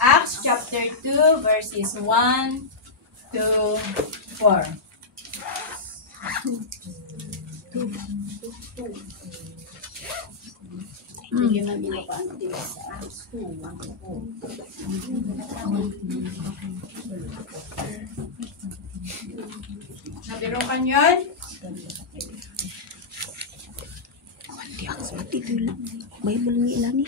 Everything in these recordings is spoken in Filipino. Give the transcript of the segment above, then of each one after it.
Acts chapter 2 verses 1 to 4. Sige, mabilo ka ano dito sa Acts 2, 1 to 4. Nabiro ka yun? Hindi ako sa titul. Bible ni ilan ni.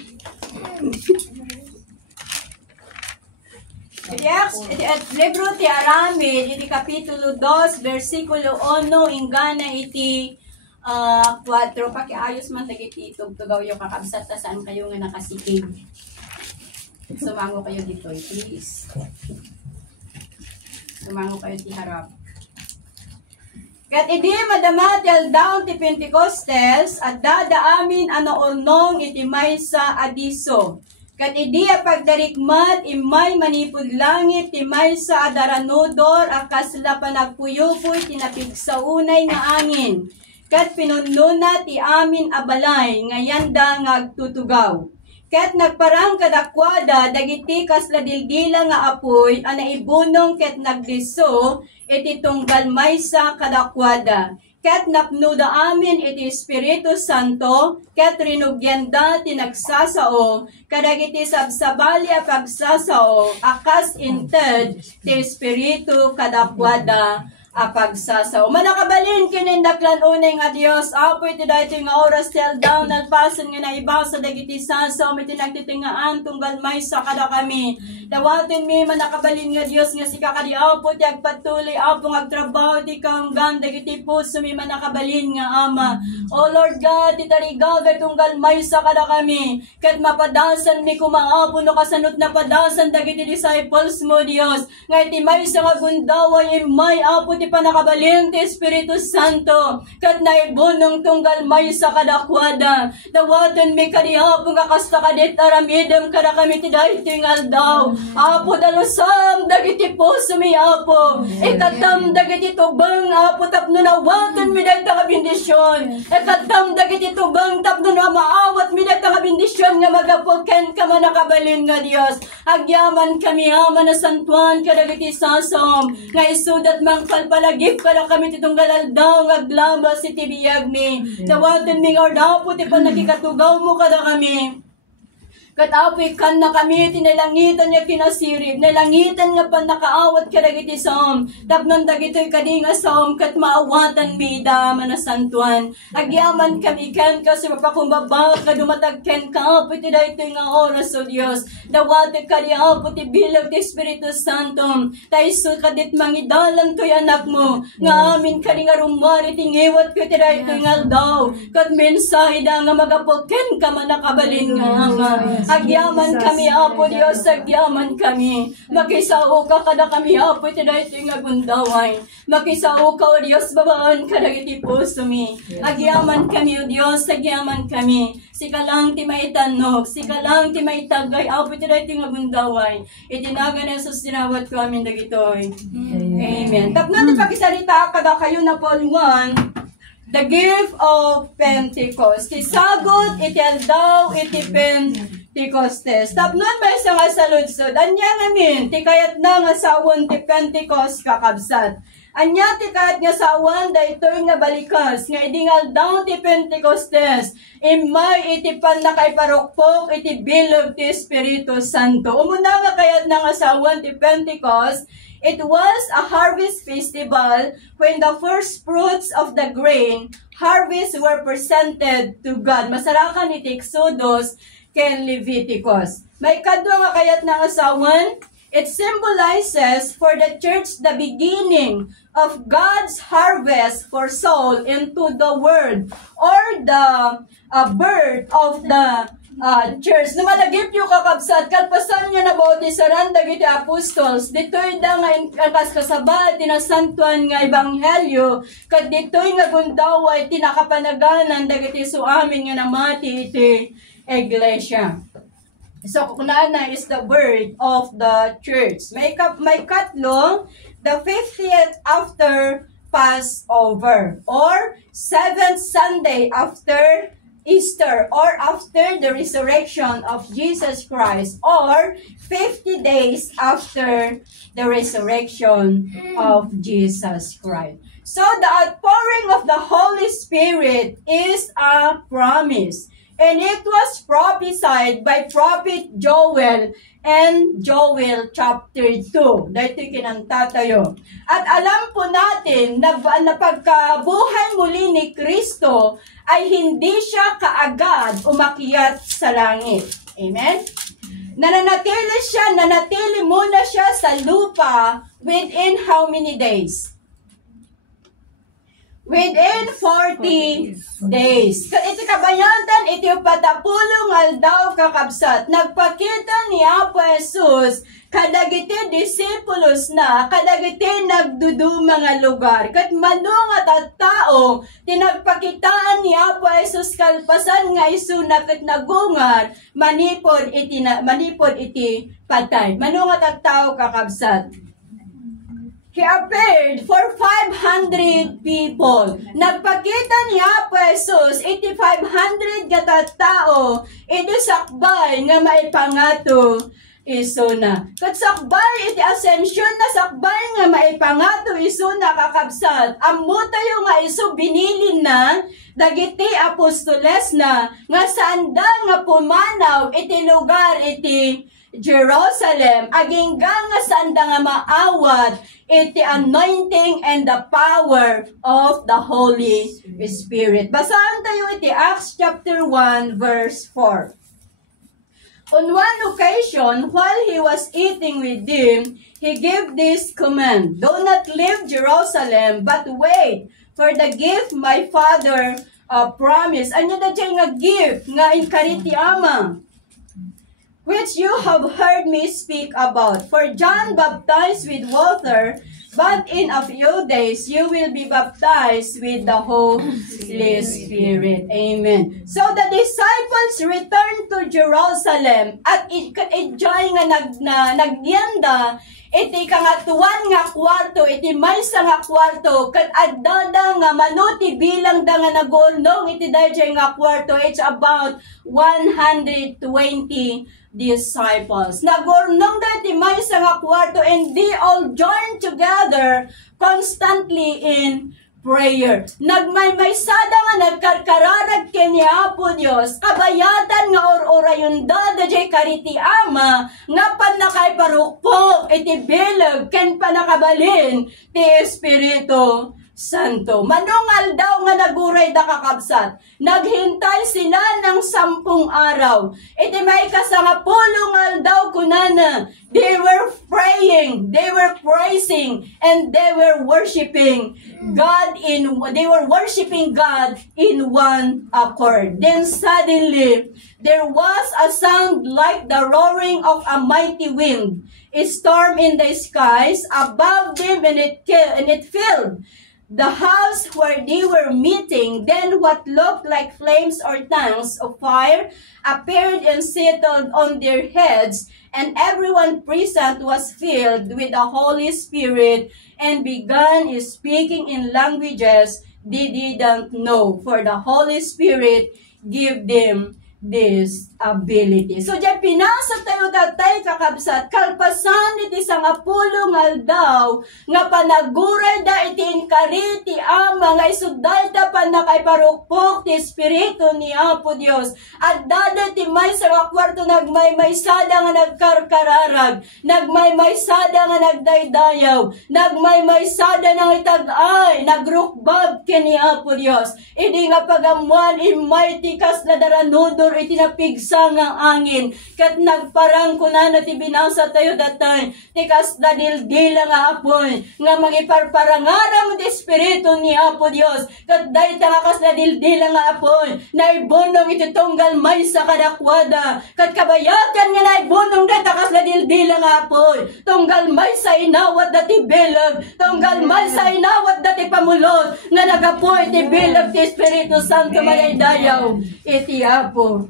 Libro ti Aramid, iti kapitulo 2, versikulo 1, ingana iti 4. Pakiayos man tagiti tugtugaw yung kakabsat ta saan kayo nga nakasikig. Sumango kayo dito, please. Sumango kayo ti harap. Kat idi madamatel daon ti Pentecostes at dadaamin ano ornong iti maysa adiso. Kat idi pagdarikmat imay manipud langit ti maysa adaranodor akasla panagpuyupoy tinapigsaunay nga angin. Kat pinununa ti amin abalay ngayanda ngagtutugaw. Ket nagparang kadakwada dagiti kasla dildila nga apoy ana ibunong ket nagdiso iti tunggal maysa kadakwada. Ket napnuda amin iti Espiritu Santo ket rinugyanda ti nagsasao kadagiti sabsabali a pagsasao akas inted ti Espiritu kadakwada a pagsasao. Manakabalin kinindaklan unay nga Dios apoy ti daytoy nga oras tel down nalpasan nga naibasa dagiti sasaw miti nagtitingaan tunggal maysa kada kami. Dawaten mi manakabalin nga Dios nga sika kadi apo ti agpatuloy apo agtrabaho ti kaunggan dagiti puso mi manakabalin nga Ama. O Lord God, ti tarigaw tunggal maysa kada kami. Ket mapadasan mi kumaapo no kasanot na padasan dagiti disciples mo Dios. Nga iti maysa nga gundaway imay apo ti panakabalin ti Espiritu Santo. Ket naibunong tunggal maysa kadakwada. Dawaten mi kadi apo nga kasta kadit aramidem kada kami ti daytoy nga aldaw. Apo dalusam dagiti puso mi apo. Ikatam dagiti tubang apo tapno nawatan mi dayta nga bendisyon. Ikatam dagiti tubang tapno na maawat mi dayta nga bendisyon nga magapuken ka manakabalin nga Dios. Agyaman kami ama na santuan kadagiti sasom. Nga isudat mangkalpalagip kada kami ti tunggal aldaw ngaglabas iti biyag mi. Dawaten mi nga apo ti panagikatugaw mo kada kami. Katapoy kan na kami, tinalangitan niya kinasirib, nalangitan nga pa nakaawat kadagiti som, tapnon dagito'y kadinga som, kat maawatan bida manasantuan. Agyaman kami ken ka, sa mapakumbaba ka, dumatag ken ka, piti daytoy nga oras o Diyos, dawati ka niya, puti bilag ti Espiritu Santo, taiso kadit mangidalan to'y anak mo, nga amin ka nga rumari, tingiwat ko ti daytoy nga daw, kat mensahe da nga magapoken ka manakabalin nga Ama. Agyaman kami, Apo Diyos, agyaman kami. Makisao ka kada kami, Apo, iti daytoy nga gundaway. Makisao ka, O Diyos, babaan kada iti puso mi. Agyaman kami, O Diyos, agyaman kami. Sika lang ti maitanog, sika lang ti maitagay, Apo, iti daytoy nga gundaway. Itinaga na Jesus, tinawat ko amin dagitoy. Amen. Tapno ti pakisalita kada kayo na Paul 1, the gift of Pentecost. Tisagot, iti aldaw, iti Pentecostes. Tapnon ba isa nga sa ludsod? Anya ngamin, ti kayat na nga sawon ti Pentecost kakabsat. Anya ti kayat nga sawan, daytoy nga balikas, nga idingal daw ti Pentecostes. Imay iti pan na kay parokpok, iti bilog ti Espiritu Santo. Umuna nga kayat na nga sawan ti Pentecost. It was a harvest festival when the first fruits of the grain harvest were presented to God. Masarakan iti Exodus ken Leviticus. May kadwa nga kayat na asawan. It symbolizes for the church the beginning of God's harvest for soul into the word, or the birth of the church. Namalagip yung kakabsat, kalpasan niya na bauti sa randag iti apostles, dito'y da nga kasabal, tinasantuan nga ebanghelyo, kat dito'y nga gundaway, tinakapanaganan, dagiti suamin nga namati iti iglesia. So, kunana is the birth of the church. May katlo, the 50th after Passover, or 7th Sunday after Easter or after the resurrection of Jesus Christ or 50 days after the resurrection of Jesus Christ. So the outpouring of the Holy Spirit is a promise. And it was prophesied by Prophet Joel and Joel chapter 2. Dito kinanta tayo. At alam po natin na pagkabuhay muli ni Kristo ay hindi siya kaagad umakyat sa langit. Amen? Nanatili muna siya sa lupa within how many days? Within 40 days. Iti kabayantan, iti patapulong aldaw kakabsat. Nagpakita ni Apo Jesus, kadagiti disipulos na, kadagiti nagdudu mga lugar. Kat manungat at tao, tinagpakitaan ni Apo Jesus kalpasan nga isu na kat nagungar, manipod iti patay. Manungat at tao kakabsat. He appeared for 500 people. Nagpakita ni Apo Jesus, 500 katatao, iti sakbay nga maipangato isuna. Kat sakbay, iti ascension na sakbay nga maipangato isuna kakabsat. Ammo tayo nga iso binilin na, dagiti apostoles na, nga saanda nga pumanaw, iti lugar, iti Jerusalem, aging nga sanda nga maawat, iti anointing and the power of the Holy Spirit. Basahan tayo iti Acts chapter 1 verse 4. On one occasion, while he was eating with them, he gave this command, "Do not leave Jerusalem, but wait for the gift my Father promised." Anya da dyan nga gift, nga inkariti ama, which you have heard me speak about. For John baptized with water, but in a few days you will be baptized with the Holy Spirit. Amen. So the disciples returned to Jerusalem at enjoy nga nagyanda iti kangatuan nga kwarto, iti maysa nga kwarto, kat addada nga manuti bilang da nga nagulnong iti dayjay nga kwarto, it's about 120 disciples. Nagurnong da iti maysa nga kwarto, and they all joined together constantly in prayer. Nagmaymaysada nga nagkarkararag kini Apo Dios, kabayatan nga or-orayon da jay kariti ama, nga panakay parukpo, iti bilag, ken panakabalin, ti Espiritu Santo. Manungal daw nga naguray da kakabsat. Naghintay sila ng 10 araw. Iti may kasangapulungal daw kunana. They were praying, they were praising, and they were worshiping God in one accord. Then suddenly there was a sound like the roaring of a mighty wind, a storm in the skies above them, and it filled the house where they were meeting. Then what looked like flames or tongues of fire appeared and settled on their heads, and everyone present was filled with the Holy Spirit and began speaking in languages they didn't know, for the Holy Spirit gave them this ability. So, dyan pinasa tayo datay kakabsat, kalpasan iti sangapulo ngaldaw, nga panaguray da iti inkariti ama, nga isuday da panakay parukpok ti Espiritu ni Apo Dios, at dada ti may sa kwarto nagmaymaysada nga nagkarkararag, nagmaymaysada nga nagdaydayaw, nagmaymaysada nga itagay, nagrukbab kini Apo Dios, idi nga pagamuan imay tikas na daranudor iti napigsa nga angin, kat nagparang kunan ti binasa tayo datay, tikas na dildila nga apoy, nga magiparparangara mo ti Espiritu ni Apo Dios, kat dahi tangakas na dildila nga apoy, naibunong iti tunggal may sa kadakwada, kat kabayatan nga naibunong da takas na dildila nga apoy, tunggal may sa inawat dati bilag, tunggal may sa inawat dati pamulot, nga nagapoy ti bilag ti Espiritu Santo mayaydayaw, iti Apo.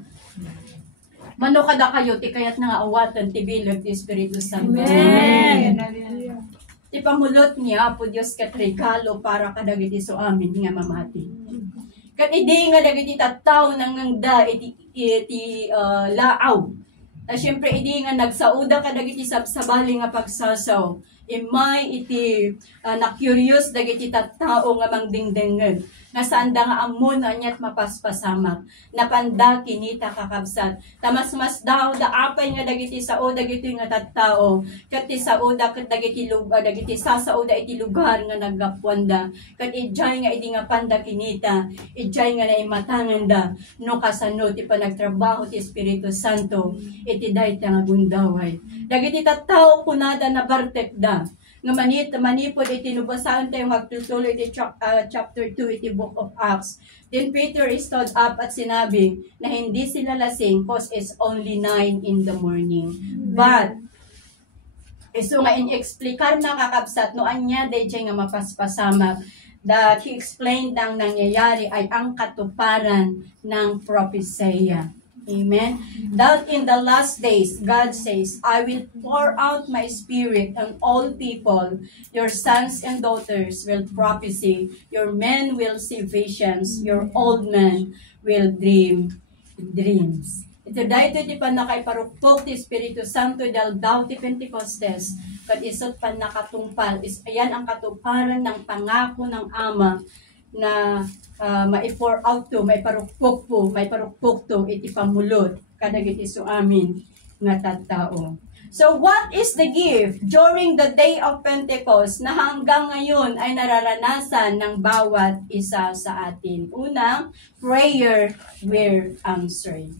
Mano kada kayo, ti kayat nga awatan, ti bilag, ti Espiritu Santo. Amen. Ti pamulot niya, Apo Diyos kat regalo para kadagiti so amin nga mamati. Kat idi nga dagiti tattaw nang da iti laaw. Ta syempre idi nga nagsauda ka dagiti sabsabali nga pagsasaw. Imay iti na-curious dagiti tattao nga mangdingdengen. Nga saan da nga amon anyat mapaspasamak. Napanda kinita kakabsat. Tamas-mas daw da apay nga dagiti sao dagiti nga tattao. Kat ti sao da kat dagiti lugar dagiti sasao da iti lugar nga naggapuanda. Kat ijay nga idi nga panda kinita. Ijay nga naimatangan da. No kasano ti panagtrabaho ti Espiritu Santo. Iti dayta nga gundaway. Dagiti tattao kunada na bartek da. Nga manipod iti nubasan tayo magtutuloy iti chapter 2 iti book of Acts. Then Peter stood up at sinabi na hindi sila lasing cause it's only 9 in the morning. But so nga in-explicar na kakabsat no anya dayjay nga mapaspasamak that he explained ang nangyayari ay ang katuparan ng propesya. Amen. That in the last days, God says, I will pour out my spirit on all people. Your sons and daughters will prophesy. Your men will see visions. Your old men will dream dreams. Ito dahito di pa nakaiparukpok ti Espiritu Santo dahil daw ti Pentecostes. Kat isot pa nakatungpal. Ayan ang katuparan ng pangako ng Ama na ma-pour out to, may parukpok to, iti pamulot, kadagiti so amin nga tattao. So what is the gift during the day of Pentecost na hanggang ngayon ay nararanasan ng bawat isa sa atin? Unang, prayer were answered.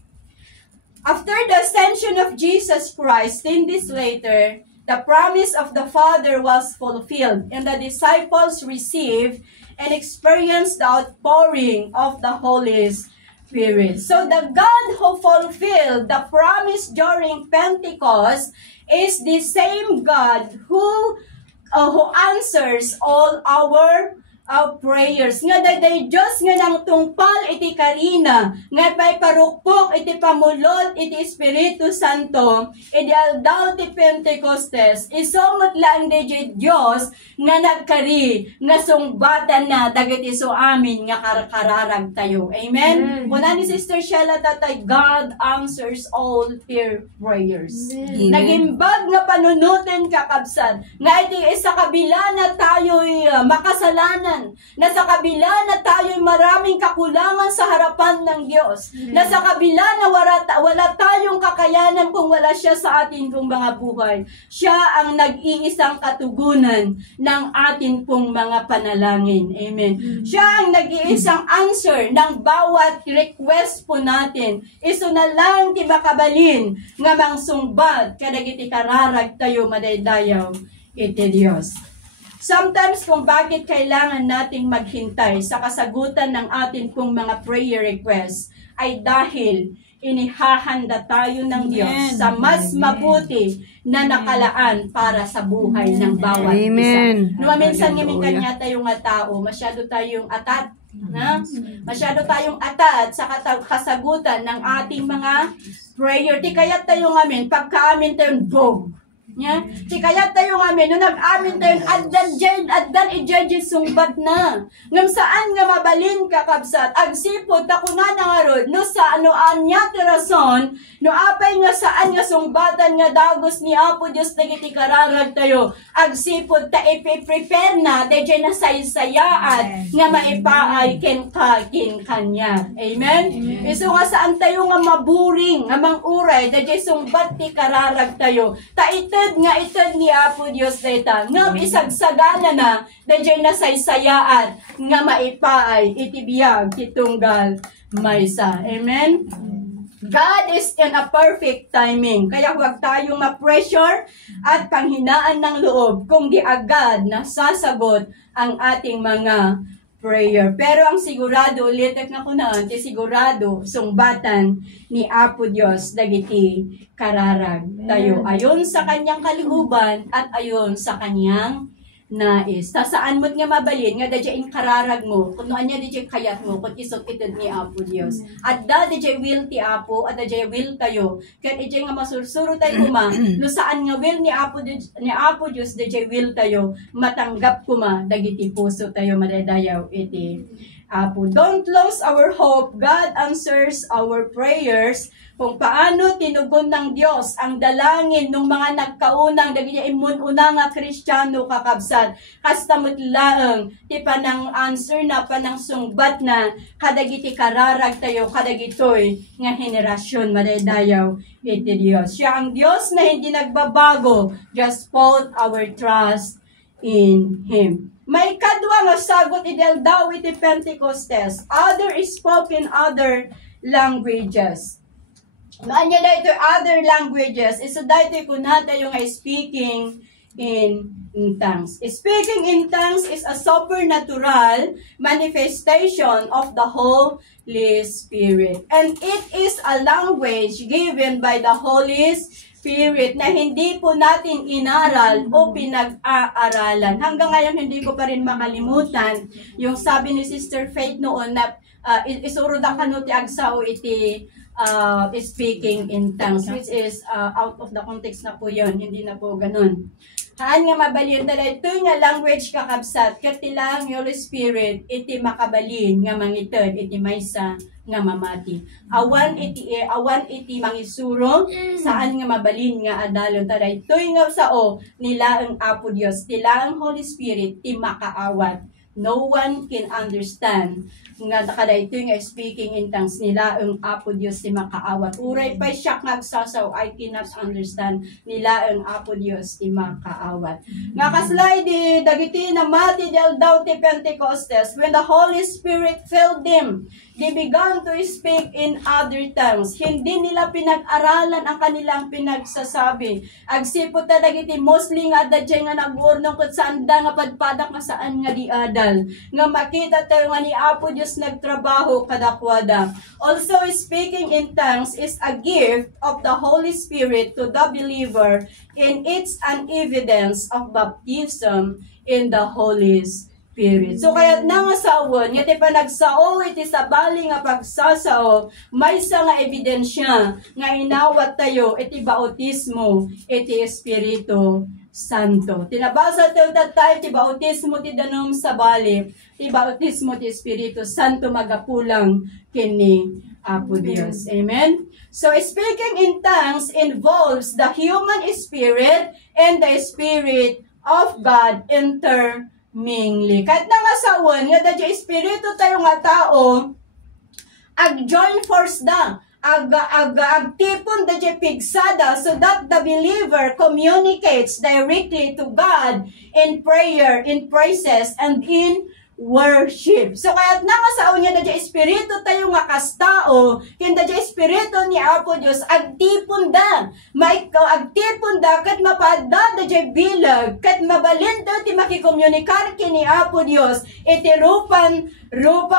After the ascension of Jesus Christ, 10 days later, the promise of the Father was fulfilled and the disciples received and experienced the outpouring of the Holy Spirit. So the God who fulfilled the promise during Pentecost is the same God who answers all our prayers. Nga daday Diyos nga nang tungpal iti karina, nga pa'y parukpok iti pamulot iti Espiritu Santo, iti aldaw ti Pentecostes, isomot lang daday Diyos nga nagkari, nga sungbatan na dagiti so amin nga kararag tayo. Amen? Muna ni Sister Sheila tatay, God answers all your prayers. Nagimbag nga panunutin kakabsat, nga iti isa kabila na tayo'y makasalanan, nasa kabila na tayo'y maraming kakulangan sa harapan ng Diyos. Nasa kabila na wala tayong kakayanan kung wala siya sa atin pong mga buhay. Siya ang nag-iisang katugunan ng atin pong mga panalangin. Amen. Siya ang nag-iisang answer ng bawat request po natin. Iso na lang ti makabalin nga mangsungbat kadagiti kararag tayo madaydayaw iti Diyos. Sometimes kung bakit kailangan nating maghintay sa kasagutan ng atin pong mga prayer requests ay dahil inihahanda tayo ng Diyos sa mas mabuti na nakalaan para sa buhay ng bawat isa. Minsan ngayon kanya tayong tao, masyado tayong atat. Masyado tayong atat sa kasagutan ng ating mga prayer. Di kaya tayo ngamin, pagka-amin tayong bog. Di kaya tayo ngamin, nung nag-amin tayo, addan ijay sungbat na. Ngam saan nga mabalin kakabsat, agsipod, tako na nangarod, no sa ano anya tirason, no apay nga saan nga sungbatan nga dagos ni Apo Diyos nagiti kararag tayo, agsipod ta ipiprepare na, dayjay na saysayaan, nga maipaay ken kanya. Amen? Iso nga saan tayo nga maburing, nga manguray, dayjay sungbat ti kararag tayo, taitad nga itad ni Apo Diyos dayta nga isagsagana na dayjay na saysayaan nga maipaay itibiyag titunggal maysa. Amen. God is in a perfect timing. Kaya huwag tayong ma-pressure at panghinaan ng loob kung di agad nasasagot ang ating mga prayer. Pero ang sigurado, ulitin na ko naan, sigurado, sungbatan ni Apo Diyos, dagiti kararag tayo. Ayon sa kanyang kalooban at ayon sa kanyang nais. Saan mo't nga mabalin, nga dadyain kararag mo, kung noan niya dadyain kayat mo, kung isot itad ni Apo Diyos. At dadyain will ti Apo, at dadyain will tayo. Kaya dadyain nga masursuro tayo kuma, no saan nga will ni Apo Diyos, dadyain will tayo, matanggap kuma, dagiti puso tayo madadayaw iti Apo. Don't lose our hope. God answers our prayers. Kung paano tinugon ng Diyos ang dalangin ng mga nagkaunang dagiti imununa nga Kristiyano kakabsat. Kastamot laeng ti panang answer na panang sungbat na kadagiti kararag tayo kadagitoy nga henerasyon madaydayaw iti Diyos. Siya ang Diyos na hindi nagbabago. Just put our trust in Him. May kadwa nga sagot idel daw iti Pentecostes. Other is spoken other languages. Maanya da ito other languages. Isa da ito kunata yung speaking in tongues. Speaking in tongues is a supernatural manifestation of the Holy Spirit. And it is a language given by the Holy Spirit na hindi po natin inaral o pinag-aaralan. Hanggang ngayon hindi ko pa rin makalimutan yung sabi ni Sister Faith noon na isurod ang kanuti agsao iti speaking in tongues, which is out of the context na po yun, hindi na po ganun. Haan nga mabalin na ito nga language kakabsat, katilang Holy Spirit, iti makabalin nga mangitod, iti maysa nga mamati. Awan iti mangisuro, saan nga mabalin nga adalon. Tada ito nga sao, nila ang Apo Diyos, nila ang Holy Spirit, ti makaawat. No one can understand nga kada ito nga speaking in tongues nila ang Apo Diyos ti makaawat. Uray pa siya nagsasaw, I cannot understand nila ang Apo Diyos ti makaawat. Nga kaslay di dagiti na mati del daw ti Pentecostes, when the Holy Spirit filled them, they began to speak in other tongues. Hindi nila pinag-aralan ang kanilang pinagsasabi. Agsipo ta dagiti mostly nga dadya nga nag-urnong kung saan da nga padpadak nga saan nga diadal. Nga makita tayo nga ni Apo Diyos nagtrabaho kadakwada. Also, speaking in tongues is a gift of the Holy Spirit to the believer, and it's an evidence of baptism in the Holy Spirit. So, kaya nangasawon, nga ti panagsao, iti sabali nga pagsasao, may sa nga ebidensya, nga inawat tayo, iti bautismo, iti Espiritu Santo. Tinabasa tayo tayo, ti bautismo ti danum sabali, ti bautismo ti Espiritu Santo magapulang kini Apo Dios. Amen? So, speaking in tongues involves the human spirit and the Spirit of God intermingling. Kahit nangasawon, nga dadya Espiritu tayo nga tao, ag-join force da, agtipon dadya pigsada so that the believer communicates directly to God in prayer, in praises, and in worship. So, kaya't nangasaon niya dadya Espiritu tayo nga kastao, kin dadya Espiritu ni Apo Diyos, agtipon da, agtipon da, kat mapada dadya bilag, kat mabalin da, ti makikomunikar kini Apo Diyos, iti rupa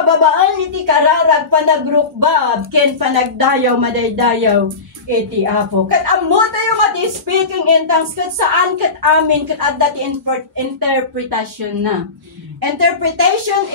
babaan iti kararag, panagrukbab, ken panagdayaw, madaydayaw, iti Apo. Kat amo tayo nga ti speaking in tongues, kat saan, kat amin, kat adda ti interpretation na. Interpretation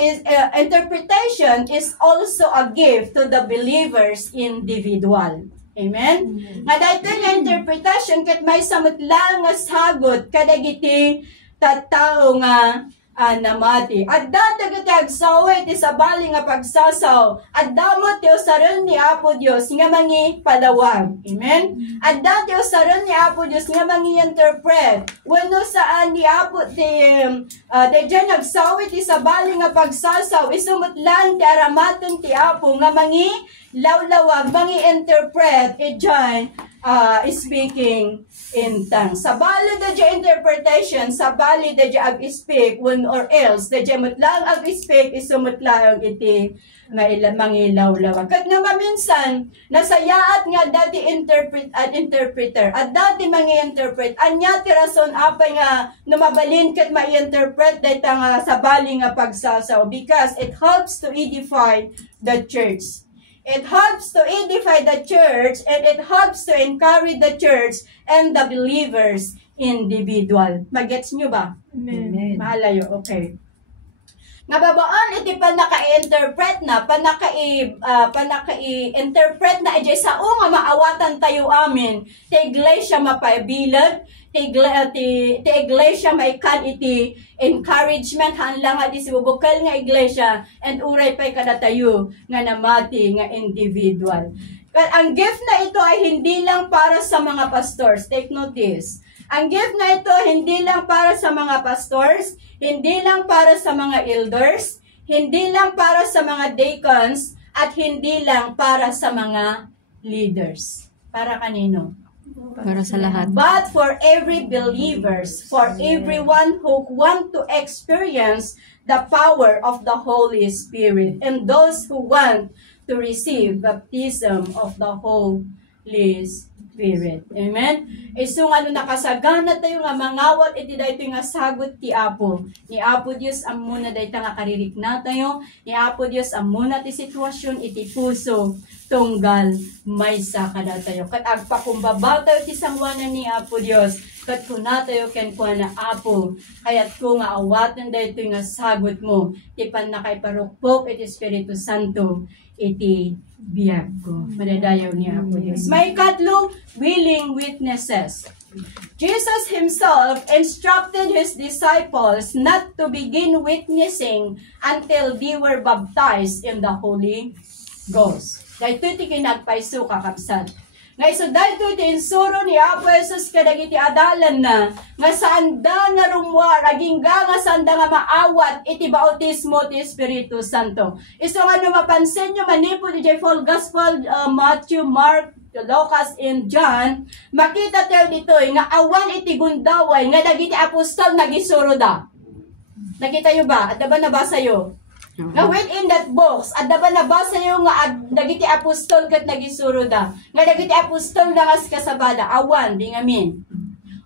is also a gift to the believer's individual. Amen? Nga dahito nga interpretation kat may samot lang nga sagot kadagiti tattao nga namati. At datag agsawa iti sabali nga pagsasaw. At damot ti usaron ni Apo Diyos nga mangi palawag. Amen? At dati usaron ni Apo Diyos nga mangi interpret. Wano saan ni Apo dyan agsawa iti sabali nga pagsasaw. Isumot lang ti aramaton ti Apo nga mangi lawlawag, mangi interpret. Dyan speaking in tongues. Sabali da dya interpretation, sabali da dya ag-speak, one or else, da dya mutlang ag-speak, isumutlang iti mangilawlawag. Kat nga maminsan, nasayaat nga dati interpreter, at dati mangi-interpret, anya ti rason apay nga numabalin kat ma-interpret dahil nga sabali nga pagsasaw, because it helps to edify the church. It helps to edify the church, and it helps to encourage the church and the believers individual. Magets nyo ba? Amen. Mahalayo, okay. Nga babaan, iti panaka-interpret na, panaka-interpret na, iti sao nga maawatan tayo amin, ti iglesia mapaibilag, ti iglesia may kan iti encouragement hanlang nga di sibubukal nga iglesia and uray pa'y kada tayo nga namati nga individual. Ang gift na ito ay hindi lang para sa mga pastors. Take note this. Ang gift na ito hindi lang para sa mga pastors, hindi lang para sa mga elders, hindi lang para sa mga deacons, at hindi lang para sa mga leaders. Para kanino? Para sa lahat. But for every believers, for everyone who want to experience the power of the Holy Spirit, and those who want to receive baptism of the Holy Spirit. Amen? So nakasagana tayo nga mangawat iti dayto nga sagot ti Apo. Ni Apo Dios ang muna dayta nga karirik na tayo. Ni Apo Dios ang muna ti sitwasyon iti puso tunggal maysa kada tayo. Kat agpakumbaba tayo ti sangwanan ni Apo Dios. Kat kuna tayo ken kuana Apo. Kayat ko nga awatan dayto nga sagot mo. Ti pan nakaiparukpok iti Espiritu Santo iti biyag ko. Madadayaw ni Apo Diyos. May katlo, willing witnesses. Jesus himself instructed his disciples not to begin witnessing until they were baptized in the Holy Ghost. Dahil iti kinagpaiso kakabsat. Ngay so dahil iti insuro ni Apo Jesus kadagiti adalan na nga sanda nga rumwar aging nga sanda nga maawat iti bautismo ti Espiritu Santo. Iso nga mapansin nyo manipo di full gospel Matthew, Mark, Lucas, and John, makita tayo dito nga awan iti gundaway nga dagiti apostol nagisuro da. Nakita nyo ba? At ba nabasa yo? Nga within that box, at ba nabasa yung nga dagiti apostol kat nagisuro da. Nga dagiti apostol na kas kasabada. Awan, di ngamin.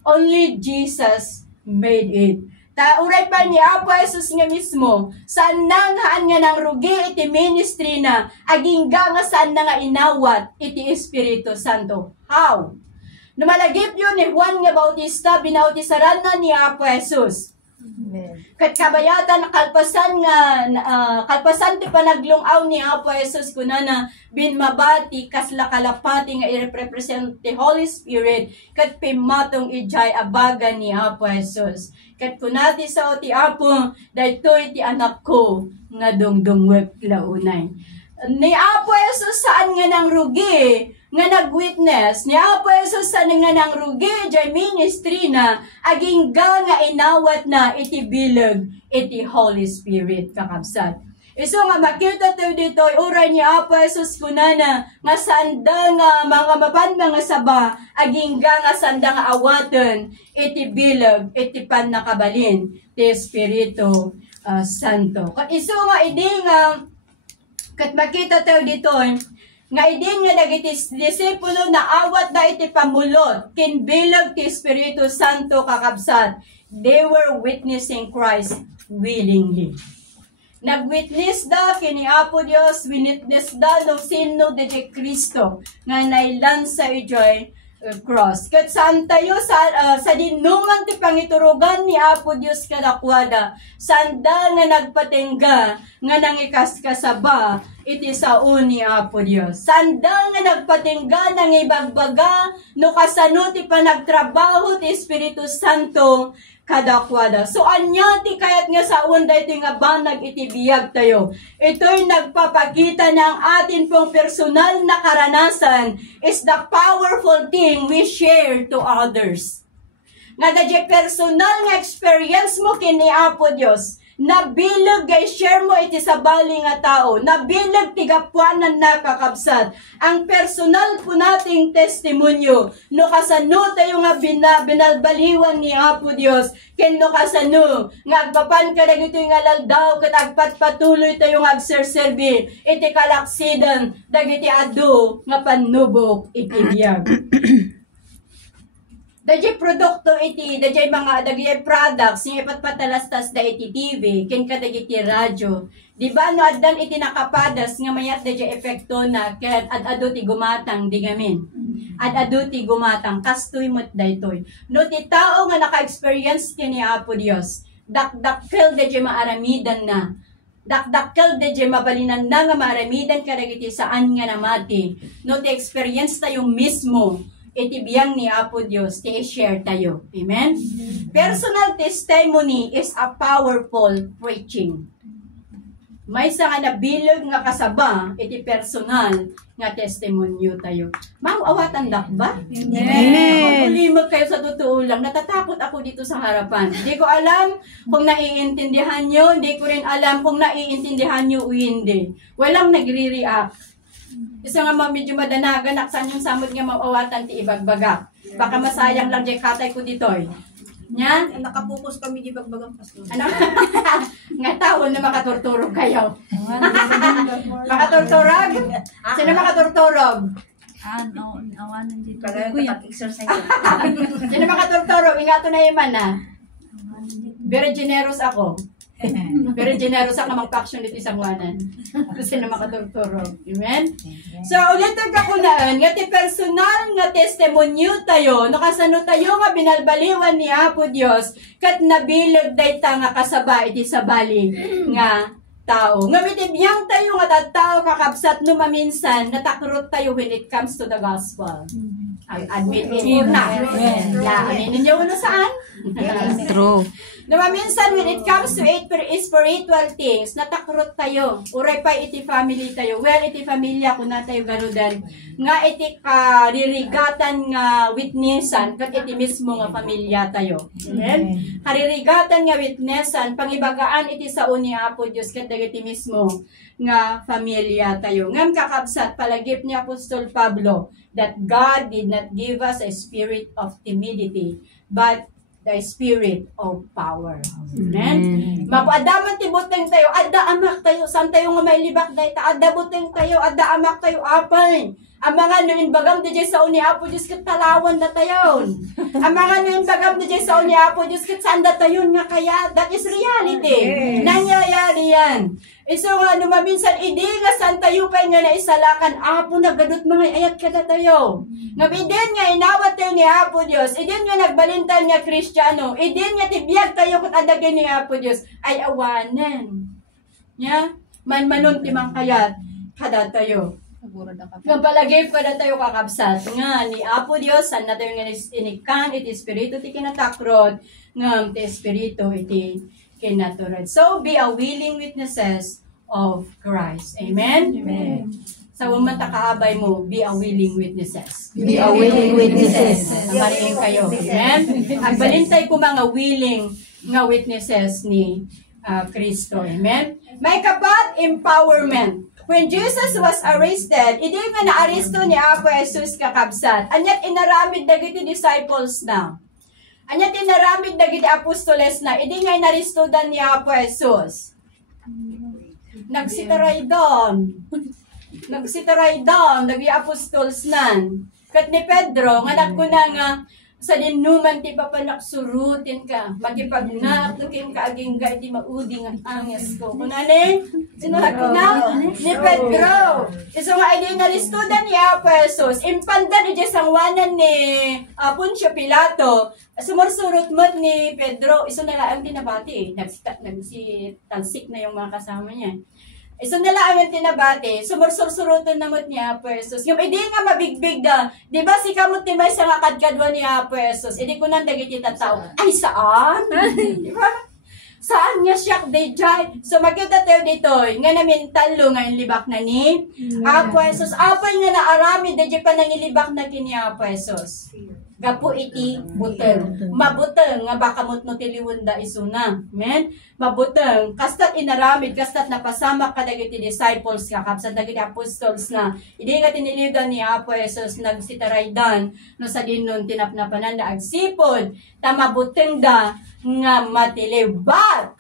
Only Jesus made it. Uray pa ni Apo Jesus nga mismo, saan na nga nang rugi iti ministry na, aging nga saan na nga inawat iti Espiritu Santo. How? Numalagip yun ni Juan nga Bautista, binautisaran na ni Apo Jesus. Kat kabayatan kalpasan ti panaglungaw ni Apo Jesus kunana binmabati kasla kalapati nga i-represent ti Holy Spirit kat pimatong ijay abaga ni Apo Jesus. Kat kunati sa ti Apo daytoy ti anak ko nga dongdongwep launay. Ni Apo Jesus saan nga nang rugi nga nag-witness ni Apo Jesus saan nga nang rugi jay ministry na aging nga inawat na iti bilag iti Holy Spirit kakabsat. Iso nga makita tayo dito uray ni Apo Jesus kunana nga sanda nga mga mapan mga saba aging nga sanda nga awaten iti bilag iti pan nakabalin ti Espiritu Santo. Iso nga idi nga kat makita tayo dito, nga idin nga dagiti disipulo na awat da iti pamulot, kinbilag ti Espiritu Santo kakabsat, they were witnessing Christ willingly. Nag-witness da kini Apo Dios, winitness da no sino de Kristo, nga nailan sa ijoy cross. Kat saan tayo sa dinuman ti pangiturugan ni Apo Dios kadakwada, sanda nga nagpatingga nga nangikas kasaba iti sao ni Apo Dios. Sanda nga nagpatingga nang ibagbaga no kasano ti panagtrabaho ti Espiritu Santo kadakwada. So anya ti kayat nga saon dayto nga banag iti biyag tayo. Ito'y nagpapakita ng atin pong personal na karanasan is the powerful thing we share to others. Nga dadya personal nga experience mo kini Apo Dios. Nabilag gay share mo iti sa bali nga tao. Nabilag tigapuanan na kakabsat. Ang personal po nating testimonyo. No kasano tayo nga binalbaliwan ni Apo Dios. Ken no kasano nga agpapan ka dagito nga laldaw ket agpatpatuloy tayo nga agserserbi iti kalaksidan dagiti adu nga panubok iti biyag. Dajay produkto iti, dajay mga dajay products, yung ipatpatalastas da iti TV, ken kadagiti radyo. Di ba no addan iti nakapadas nga mayat dajay epekto na ket ad-adu ti gumatang di gamin. Ad-adu ti gumatang kastoy mo't daytoy. No ti tao nga naka-experience kini Apo Dios, dakdakkel dajay maaramidan na. Dakdakkel dajay mabalinan na nga maaramidan kadagiti saan nga namati. No ti experience tayo mismo iti biyang ni Apo Dios ti i-share tayo. Amen? Personal testimony is a powerful preaching. May sa nga nabilog nga kasaba, iti personal nga testimonyo tayo. Mauawatan dak ba? Amen. Ulimag kayo sa totoo lang. Natatakot ako dito sa harapan. Hindi ko alam kung naiintindihan nyo. Hindi ko rin alam kung naiintindihan nyo o hindi. Walang nagre-react. Isa nga medyo madanagan, naksan yung samod nga mauawatan ti ibagbaga. Baka masayang lang jay katay ko dito. Nya? Nakapokus kami di bagbagang pastor. Ano? Nga tao na makaturturog kayo. Makaturturog? Sino makaturturog? Awanan dito. Kaya Kuya. exercise. Sino makaturturog? Ingato na iman na. Very generous ako. Very generous ako mag-faction dito isang wanan. Sino makaturturog. Amen? So, ulit ang kakunaan, nga ti personal nga testimonyo tayo, nakasano tayo nga binalbaliwan ni Apo Dios, kat nabilag dayta nga kasaba iti sabali nga tao. Nga mitibiyang tayo nga tattao kakabsat no maminsan, natakrot tayo when it comes to the gospel. Admit it or not. Aminin niyo uno saan? True. Naman minsan when it comes to spiritual things, natakrot tayo. Uray pa iti family tayo. Well, iti pamilya ko na tayo garudan. Nga iti karirigatan nga witnessan, kat iti mismo nga pamilya tayo. Amen? Karirigatan nga witnessan, pangibagaan iti sao ni Apo Diyos, kat iti mismo nga pamilya tayo. Ngam kakabsat, palagip ni Apostol Pablo, that God did not give us a spirit of timidity, but the spirit of power. Amen? Mapadaman ti buteng tayo, adda amak tayo, saan tayo nga may libak dahi ta, adda buteng tayo, adda amak tayo, apay. Ang mga nuin bagam di sa uni Apo Diyos kat talawan na tayon. Ang mga nuin bagam di sa uni Apo Diyos kat saan da tayon nga kaya, that is reality. Nangyayari yan. Iso nga numaminsan, idi nga saan tayo pa nga na isalakan, Apo nagadot mga ayat kada tayo. Ngabidin nga inawat tayo ni Apo Diyos, idin nga nagbalintan nga Kristiyano, idin nga tibiyag tayo kat adagin ni Apo Diyos, ay awanan. Nya? Man-manon timang kayat, kada tayo. Nga palagay pa na tayo kakabsat. Nga ni Apo Diyos, saan na tayo nga inikan, iti espiritu ti kinatakrod, nga ti espiritu iti kinaturad. So, be a willing witnesses of Christ. Amen? Amen. Sa umanta kaabay mo, be a willing witnesses. Be a willing witnesses. Mariin kayo. Amen? Ang balintay ko mga willing nga witnesses ni Kristo. Amen? May kapat empowerment. When Jesus was arrested, hindi nga na-aresto ni Apo Jesus kakabsat. Anyat inaramid dagiti disciples na. Anyat inaramid dagiti apostoles na. Hindi nga inarestodan ni Apo Jesus. Nagsitaray doon. Nagsitaray doon, dagiti apostoles nan. Kat ni Pedro, nga nagkuna nga, sa dinuman ti papanaksurutin ka, magipagnak, nukin ka aging ga, iti mauding ang anges ko. Kunani? Sino nagkuna? Ni Pedro. Iso nga, ay naristudan ni Apo Jesus, impandan ni Jesangwanan ni Poncio Pilato, sumursurot mo ni Pedro, iso nalaan tinabati eh, nagsitalsik na yung mga kasama niya. Iso nila amin tinabati, sumursursurutan namot ni Apo Jesus. Yung hindi nga mabigbig da, di ba si kamot ti may sa nga kadkadwa ni Apo Jesus, hindi ko nang dagiti tao, ay saan? Di ba? Saan nga siya dayjay? So makita tayo dito, nga namin talo nga ilibak na ni Apo Jesus. Apay nga naarami, dayjay pa nang ilibak na kini Apo Jesus. Gapo iti buteng. Mabuteng nga baka mutno tiliwanda isuna. Amen? Mabuteng. Kastat inaramid, kastat napasama ka dagiti disciples nga kapsa dagiti apostles na. Hindi nga tiniligan ni Apo Jesus nagsitaraydan no sa dinon tinapnapanan na agsipod. Tamabuteng da nga matiliw. But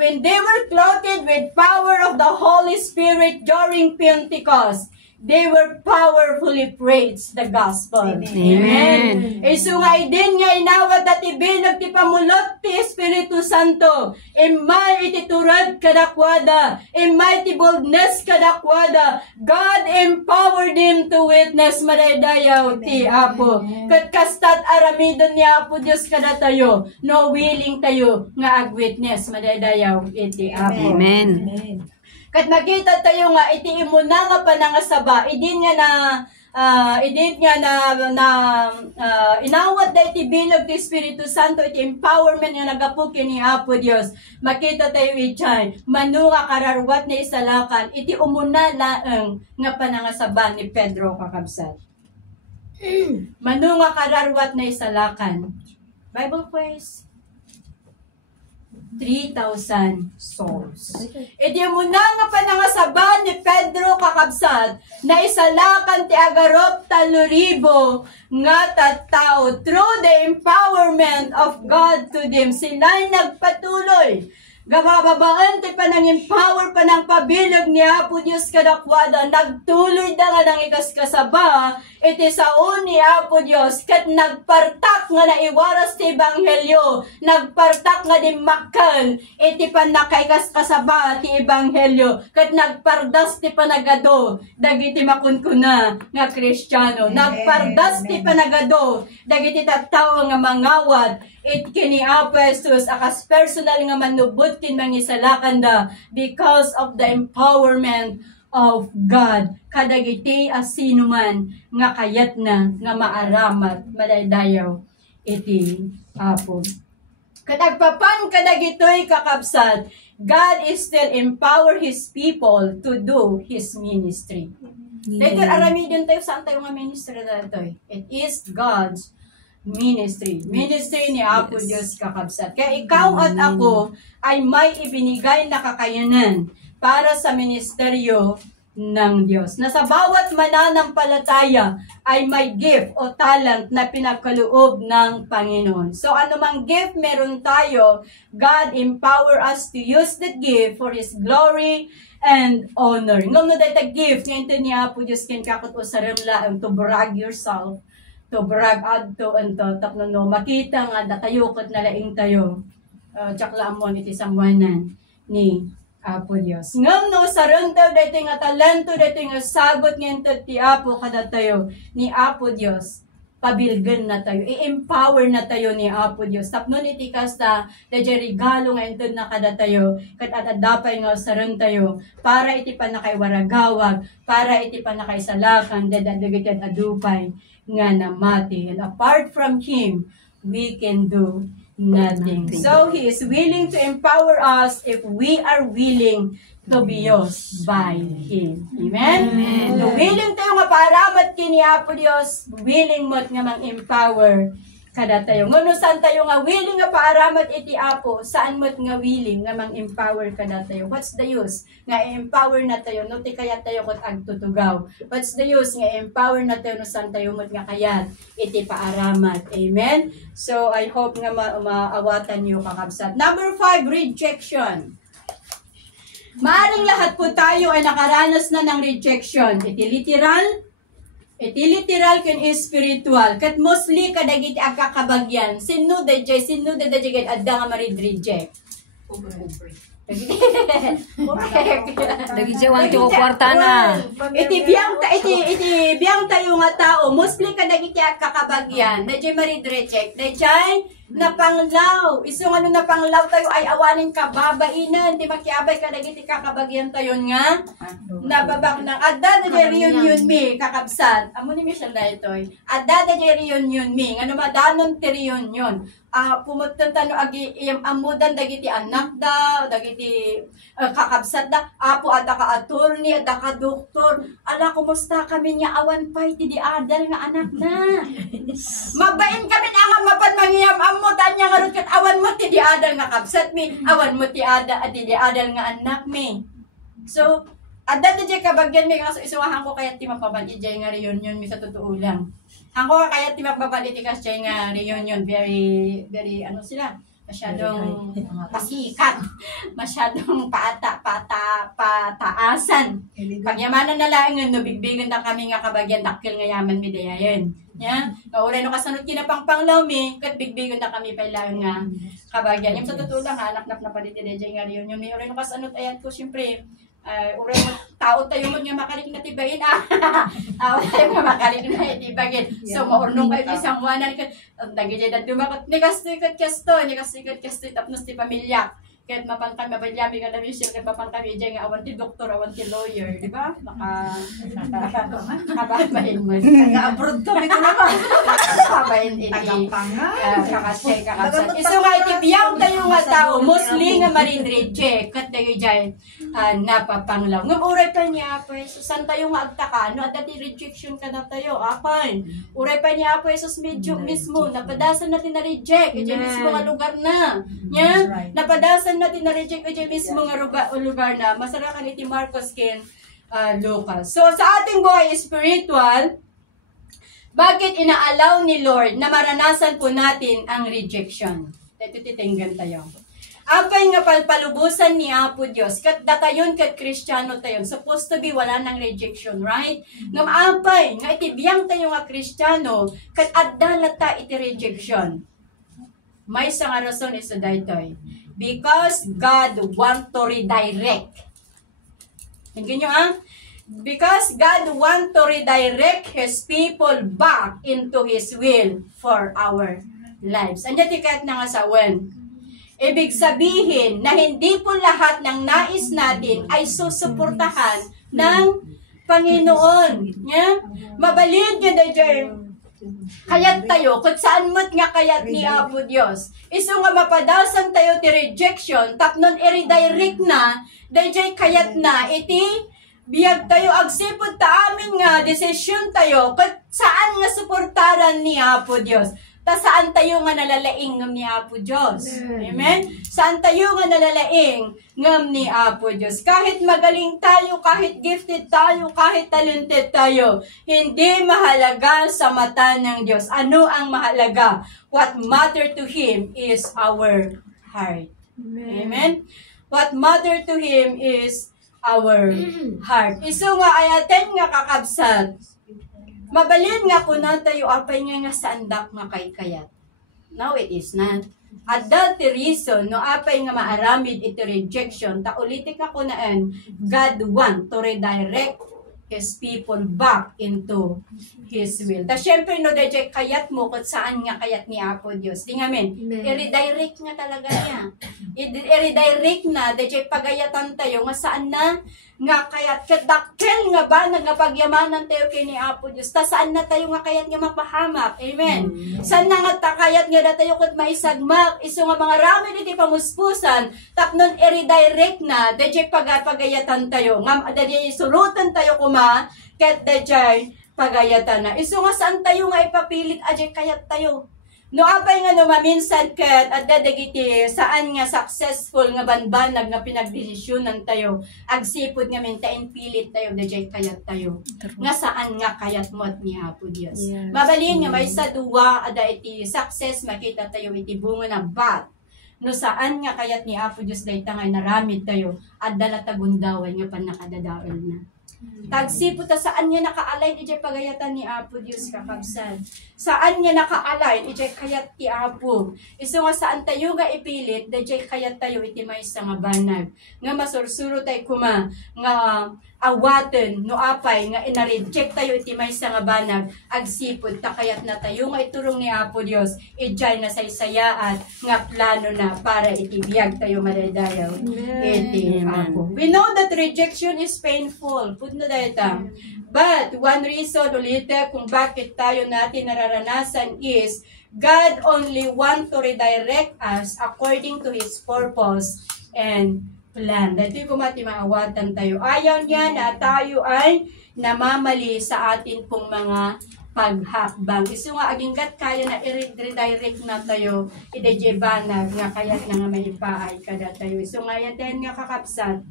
when they were clothed with power of the Holy Spirit during Pentecost, they were powerfully preached the gospel. Amen. Isungay din nga inawat at ibilag ti pamulot ti Espiritu Santo. Imay iti turad kadakwada. Imay ti boldness kadakwada. God empowered him to witness madaydayaw ti Apo. Kat kastat aramidon ni Apo Diyos kada tayo. No willing tayo nga agwitness madaydayaw iti Apo. Amen. Kat makita tayo nga, iti imuna nga pa nga saba, idin nga na idit nga inawat da iti bilog ti Espiritu Santo, iti empowerment nga nagapuk ni Apo Dios. Makita tayo ichay, manu nga kararwat na isalakan, iti umuna laeng nga panangasaban ni Pedro kakabsat. Manu nga kararwat na isalakan. Bible quiz. 3,000 souls. Iti muna nga panangasaban ni Pedro kakabsat na isalakan ti agarop 3,000 nga tattao through the empowerment of God to them. Sila'y nagpatuloy. Gabababaan ti panang-empower panang pabilog ni Apo Diyos kadakwada. Nagtuloy da nga nang ikaskasaba. Iti saon ni Apo Diyos. Kat nagpartak nga naiwaras ti Ebanghelyo. Nagpartak nga di makal. Iti panakaikaskasaba ti Ebanghelyo. Kat nagpardas ti panagado. Dagiti makunkuna nga Kristiyano. Nagpardas ti panagado. Dagiti tattao nga mangawad. It kini Apo Jesus akas personal nga manubot kin mangisalakan da because of the empowerment of God. Kadagiti asino man nga kayat na nga maaramat madaydayaw iti Apo. Katagpapan kadagitoy kakabsat, God is still empower His people to do His ministry. Later aramidyon tayo saan tayo nga ministry na ito. It is God's ministry. Ministry ni Apo Diyos kakabsat. Kaya ikaw at ako ay may ibinigay na kakayanan para sa ministeryo ng Diyos. Na sa bawat mananampalataya ay may gift o talent na pinagkaloob ng Panginoon. So anumang gift meron tayo, God empower us to use that gift for His glory and honor. Ngam na dahil gift, ngayon ni Apo Diyos kin kakot o sarimla to brag yourself, to brag adto and to tapno no makita nga datayukot na laing tayo tsakla amon iti sangwanan ni Apo Dios. Ngam no saruntaw dayto nga talento dayto nga sagot ngento ti Apo kada tayo ni Apo Dios. Pabilgen na tayo, i-empower na tayo ni Apo Dios. Tapno iti kasta dadya regalo nga ento na kada tayo kat atadapay nga saron tayo para iti panakaiwaragawag, para iti panakaisalakan dadadagitad adupay nga namati. And apart from Him, we can do nothing. So He is willing to empower us if we are willing to be used by Him. Amen? Amen. No, willing tayo nga paramat kini Apo Dios, willing mo't nga mang-empower kada tayo. Ngono saan tayo nga willing nga paaramat iti Apo, saan mo't nga willing nga mang-empower kada tayo. What's the use? Nga empower na tayo, no ti kayat tayo kot agtutugaw. What's the use? Nga empower na tayo, no saan tayo mo't nga kayat iti paaramat. Amen? So, I hope nga maawatan niyo kakabsat. Number 5, rejection. Maaring lahat po tayo ay nakaranas na ng rejection. Iti literal kun spiritual. Kat mostly kadagiti agkakabagyan. Sino da jay adda nga marid-reject. Lagi siya wanti ko kwarta na. Iti biyang tayo nga tao, mostly kadagiti agkakabagyan. Da jay marid-reject. Da jay napanglaw. Isong ano napanglaw tayo ay awanin ka, babainan, di makiabay ka nagiti kakabagyan tayo nga, nababak ng, adda na di reunion mi, kakabsat. Amo ni Michelle na ito, adda na di reunion mi, nga numadanon ti reunion. Pumutan tano agi iyam amudan dagiti anak da, dagiti kakabsat da, apo ada ka attorney, ada ka doktor, ala kumusta kami niya awan pa iti di adal nga anak na. Mabain kami na nga mapan mangyam amo tanya nga kat awan mo ti di adal nga kabsat mi, awan mo ti adal nga anak mi. So adda di kabagyan mi kaso isuwahan ko kaya ti mapabali jay nga reunion mi sa totoo lang. Hangko kaya ti mapabali ti kasi nga reunion very ano sila masyadong pasikat, masyadong pataasan. Pagyamanan na lang no bigbigan na kami nga kabagyan dakil nga yaman mi dayayen. Ya, kauray no kasanod kinapangpanglaw mi kat bigbigan na kami pailang nga kabagyan. Yung sa totoo lang anak na palit ni DJ nga reunion mi uray no kasanod ayan ko syempre uray mo tao tayo mo nga makalik na tibayin tayo nga makalik na tibayin. So maurnong kayo isang wanan kat dagiti da dumakot ni kastikat kasto tapnos ti pamilya Kahit mapangkan, mabalyami ka na mission, kahit mapangkan, dyan nga, awan ti doktor, awan ti lawyer, di ba? Nakabahin mo. Taga-abroad kami ko naman. Nakabahin iti. Tagapanga. Kakasay, kakasay. Iso nga, itibiyaw tayo nga tao, mostly nga marinridje, kat tayo dyan, napapanglaw. Ngam, uray pa niya, pues, san tayo nga agtaka, no, at dati rejection ka na tayo, apan. Uray pa niya, pues, medyo mismo, napadasan natin na reject, dyan mismo nga lugar na. Nya, napadasan natin na-reject ko dyan mismo nga lugar na masarakan iti Marcos ken Lucas. So, sa ating buhay spiritual, bakit inaalaw ni Lord na maranasan po natin ang rejection? Ito titinggan tayo. Apay nga palpalubusan ni Apo Diyos, kat datayon kat Kristiyano tayo, supposed to be wala ng rejection, right? Ngam apay, nga itibiyang tayo nga Kristiyano, kat addalata iti rejection. May isang rason isa daytoy. Because God want to redirect. Tingnan nyo Because God want to redirect His people back into His will for our lives. Andiyan tikat na nga sa wen. Ibig sabihin na hindi po lahat ng nais natin ay susuportahan ng Panginoon. Yeah? Mabalid nyo dahil kayat tayo, kung saan mo't nga kayat ni Apo Diyos. Iso nga mapadasan tayo ti rejection, tapnon i-redirect na, dahil kayat na, iti biyag tayo, agsipod ta amin nga, desisyon tayo, kung saan nga suportaran ni Apo Diyos. Ta saan tayo nga nalalaing ngam ni Apo Diyos. Amen? Saan tayo nga nalalaing ngam ni Apo Diyos. Kahit magaling tayo, kahit gifted tayo, kahit talented tayo, hindi mahalaga sa mata ng Diyos. Ano ang mahalaga? What matter to Him is our heart. Amen? What matter to Him is our heart. Iso nga ayaten nga kakabsat. Mabalin nga po na tayo apay nga sa andak nga kay kayat. No, it is not. At that reason, no apay nga maaramid iti rejection, taulitik ako naan, God want to redirect His people back into His will. Ta syempre no, dahil kayat mo kung saan nga kayat ni Apo Diyos. Di nga men, i-redirect nga talaga niya. I-redirect na, dahil pagayatan tayo nga saan na, nga kayat kadakkel nga ba nga pagyamanan tayo kay ni Apo Diyos. Ta saan na tayo nga kayat nga mapahamak. Amen. Saan na nga kayat nga tayo kat maisagmak. Iso nga mga ramen iti pamuspusan. Tapnon i-redirect na. Dajay pagayatan tayo. Nga dajay sulutan tayo kuma. Kat dajay pagayatan na. Iso nga saan tayo nga ipapilit. Ajay kayat tayo. No apay nga no maminsan ket at dadagiti saan nga successful nga banbanag nga pinagdesisyonan tayo agsipod nga mintain pilit tayo dajay kayat tayo nga saan nga kayat mo't ni Apo Dios. Yes. Mabalin nga may sa duwa ada iti success makita tayo iti bunga na bat no saan nga kayat ni Apo Dios dayta nga naramid tayo at dala tagundawan nga panakadadaol na. Tagsipo ta saan niya nakaalay ijay pagayatan ni Apo Diyos kakabsat. Saan niya nakaalay ijay kayat ti Apo. Iso nga saan tayo nga ipilit dajay kayat tayo iti maysa nga banag. Nga masursuro tayo kuma nga awaten no apay nga ina-reject tayo iti maysa nga banag agsipod ta kayat na tayo nga iturong ni Apo Diyos ijay na saysayaat nga plano na para iti biyag tayo madaydayaw iti Apo. We know that rejection is painful. Put na dayta. But one reason ulit kung bakit tayo natin nararanasan is God only want to redirect us according to His purpose and plan. Dito yung maawatan tayo. Ayaw niya na tayo ay namamali sa atin pong mga paghakbang. Iso nga, aginggat kaya na i-redirect na tayo, idejebanag nga kaya't na nga may ipaay kada tayo. Iso nga, yan nga kakapsat.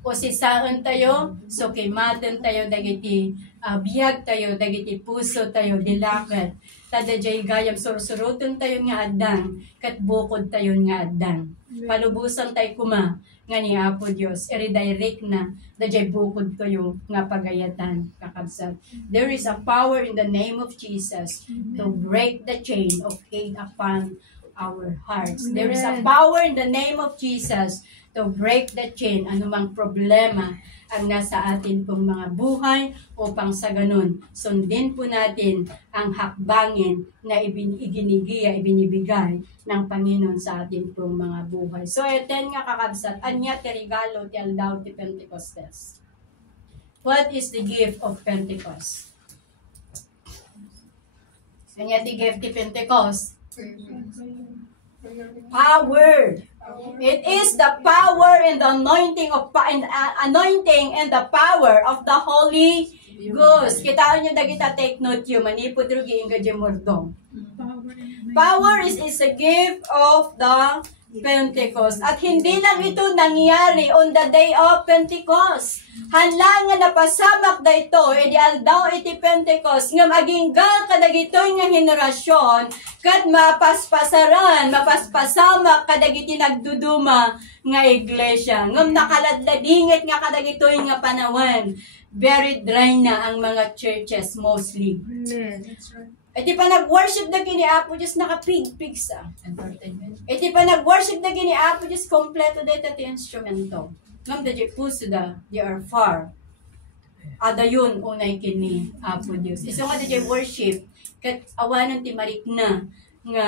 O sisaan tayo, so kimaten tayo, dagiti biyag tayo, dagiti puso tayo, dilakat. Tadajay gayam sursurutan tayo nga addang, kat bukod tayo nga addang. Palubusan tayo kuma, nga ni Apo Diyos, i-redirect na, dajay bukod tayo nga pagayatan, kakabsat. There is a power in the name of Jesus to break the chain of hate upon our hearts. There is a power in the name of Jesus to break the chain, anumang problema ang nasa atin pong mga buhay upang sa ganun, sundin po natin ang hakbangin na ibinibigay ng Panginoon sa atin pong mga buhay. So, eten nga kakabsat, anya ti regalo ti aldaw ti Pentecostes. What is the gift of Pentecost? Anya ti gift ti Pentecost? Power. It is the power and the anointing and the power of the Holy Ghost. Kitaan nyo dagita take note yun. Manipod rugi inga jemordong. Power is a gift of the Pentecost. At hindi lang ito nangyari on the day of Pentecost. Hanlang nga napasamak da ito, edi aldaw iti Pentecost, nga maginggal kadagitoy nga henerasyon, kat mapaspasamak kadagiti nagduduma nga iglesia. Ngam nakaladladingit nga kadagitoy nga panawan. Very dry na ang mga churches mostly. Iti pa nag-worship na gini Apo Diyos nakapig-pig sa. Iti pa nag-worship na gini Apo Diyos kompleto dito ti instrumento. Ngam da di puso da, di are far. Ada yun unay kini Apo Diyos. Iso nga da di worship, kat awanan ti marik na nga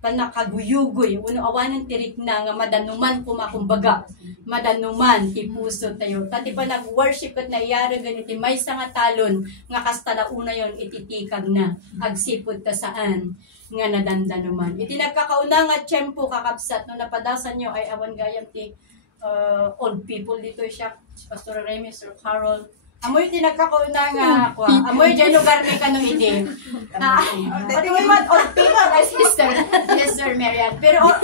panakaguyugoy, uno awanan tirik na nga madanuman kumakumbaga, madanuman ti puso tayo. Tati pa nag-worship kat naiyari ganiti may nga talon nga kastala una yon ititikag na agsipod ta saan nga nadandanuman. Iti nagkakauna nga tiyempo kakapsat no napadasan nyo ay awan gayam ti old people dito siya, Pastor Remy, Sir Carol. Amoy ti nagkakauna nga ako. Amoy dyan lugar may kanong hindi. Pati mo yung old people ay Sister Marian. Pero old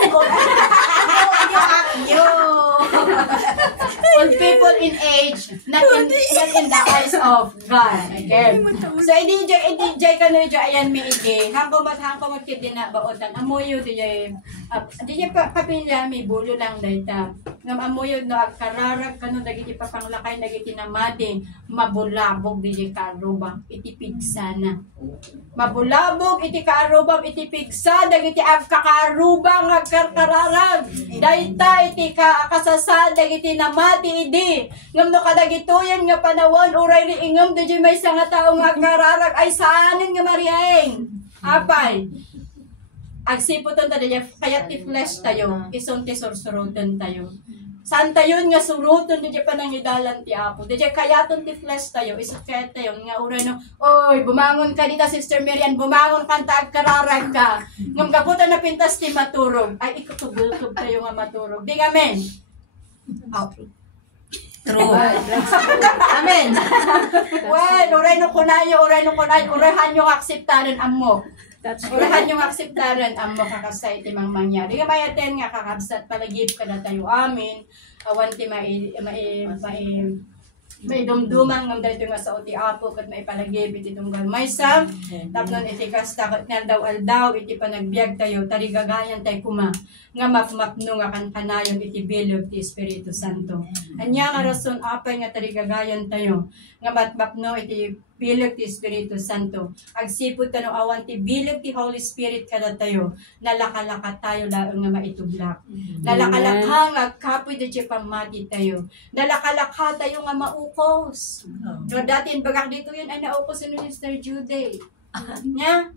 people in age, not in the eyes of God. Okay. So, hindi dyan ka na dyan, ayan may ide. Hangko mat kiti na baotan. Amoy yun, di dyan kapilya, may bulo lang dahita. Ngam amoy yun, no, agkararag ka no, dagiti papanglakay, dagiti namating, mabulabog, di dyan karubang, itipig sana. Mabulabog, iti karubang, itipig sa, dagiti agkakarubang, agkararag. Dahita, iti kasasad, dagiti namati, idi. Ngam no kadagitoyan nga panawon, uray ni ingam, di dyan may nga taong agkararag, ay saanin nga mariaeng. Apay. Agsiputan tayo, kaya ti flesh tayo, ison ti sursurutan tayo. Saan tayo nga surutan, di pa nang idalan ti Apo. Di kayaton ti flesh tayo, isakit tayo, nga uray no, oy, bumangon ka dito, Sister Marian, bumangon ka, agkararag ka. Ngam kaputan na pintas ti maturog, ay ikutubultog tayo nga maturog. Di amen. True. Amen. Well, uray no kunayo, urahan yung akseptaran amo. Urahan yung akseptaran ang makakasay ti mang mangyari. Mayaten nga kakabsat palagip ka na tayo amin. Awan ti may dumdumang ng dahito nga sa uti Apo kat may palagip iti tunggal maysa. Tapnon iti kastakot nga aldaw iti panagbiag tayo tarigagayan tayo kuma nga mapmapno nga kankanayon iti bilog ti Espiritu Santo. Anya nga rason apay nga tarigagayan tayo nga mapmapno iti bilog ti Espiritu Santo. Agsipod ka no awan ti bilog ti Holy Spirit kada tayo. Nalakalaka tayo laong nga maitublak. Nalakalaka nga kapoy di pamati tayo. Nalakalaka tayo nga maukos. No, dati bagak dito yun ay naukos ni Mr. Jude. Nya?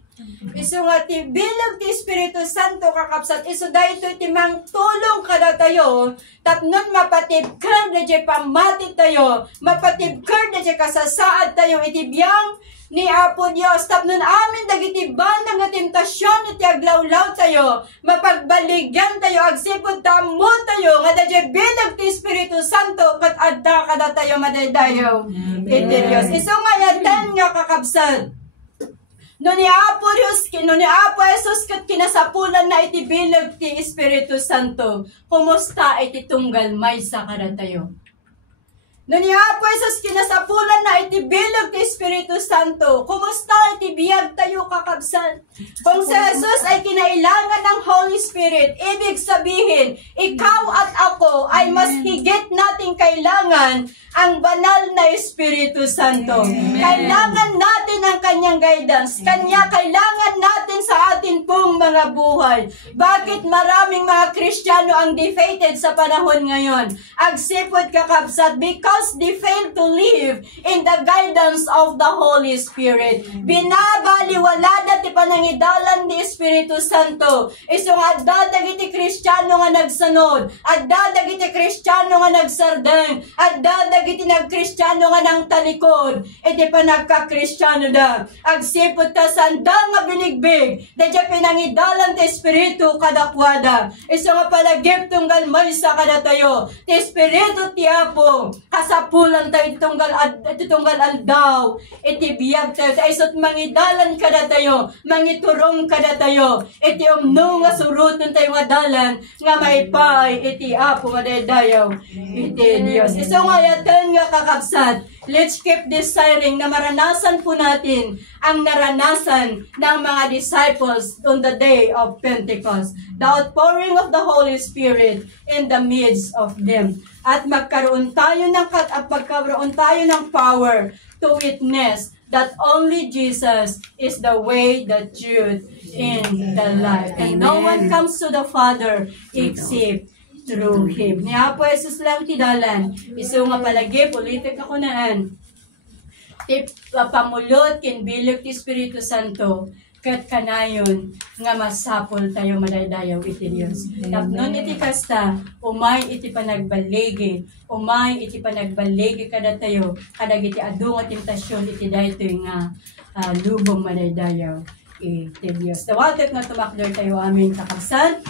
Iso nga ti bilog ti Espiritu Santo kakapsat. Iso dahito ti mang tulong kada tayo. Tapnon mapatibkar na di pamati tayo. Mapatibkar na di kasasaad tayo. Iti biyang ni Apo Dios. Tapnon amin dagiti bandang nga tentasyon iti aglawlaw tayo. Mapagbaligyan tayo. Agsipod tamo tayo. Nga di bilog ti Espiritu Santo. Kat adda kada tayo madaydayo. Iti Dios. Iso nga yatan nga kakapsat. No ni Apo Jesus kat kinasapulan na iti bilog ti Espiritu Santo. Kumusta iti tunggal maysa kada tayo? No ni Apo Jesus kinasapulan na iti bilog ti Espiritu Santo. Kumusta iti biyag tayo kakabsan? Kung si Jesus ay kinailangan ng Holy Spirit, ibig sabihin, ikaw at ako ay mas higit nating kailangan ang banal na Espiritu Santo. Kailangan natin ang kanyang guidance. Kanya kailangan natin sa atin mga buhay. Bakit maraming mga Kristiyano ang defeated sa panahon ngayon? Agsipod kakabsat, because they fail to live in the guidance of the Holy Spirit. Binabaliwala dati panangidalan ni Espiritu Santo. Isong adda dagiti Kristiyano nga nagsanod, adda dagiti Kristiyano nga nagsardeng, adda dagiti nagkristiyano nga nang talikod, iti pa nagka-Kristiyano da. Agsipod ta sanda nga binigbig, dadya pinangidalan ti Espiritu kadakwada. Iso nga palagip tunggal maysa kada tayo, ti Espiritu ti Apo, kasapulan tayo tunggal aldaw, iti biyag tayo, ta isot mangidalan kada tayo, mangiturong kada tayo, iti umno nga suruton tayo nga dalan, nga may pay, iti Apo nga dayaw, iti Diyos. Iso nga yatan nga kakabsat, let's keep desiring na maranasan po natin ang naranasan ng mga disciples on the day of Pentecost. The outpouring of the Holy Spirit in the midst of them. At magkaroon tayo ng power to witness that only Jesus is the way, the truth, and the life. And no one comes to the Father except through Him. Niya po Jesus lang tidalan. Iso nga palagi, politik ako naan. Pamulot, kinbilog ti Espiritu Santo, kat kanayon, nga masapol tayo madaydayaw iti Diyos. Tapnon iti kasta, umay iti panagbaligi, kada tayo, kadag iti adung at tentasyon, iti daytoy nga lubong madaydayaw iti Diyos. Tawatet na tumakdoy tayo aming kakabsat,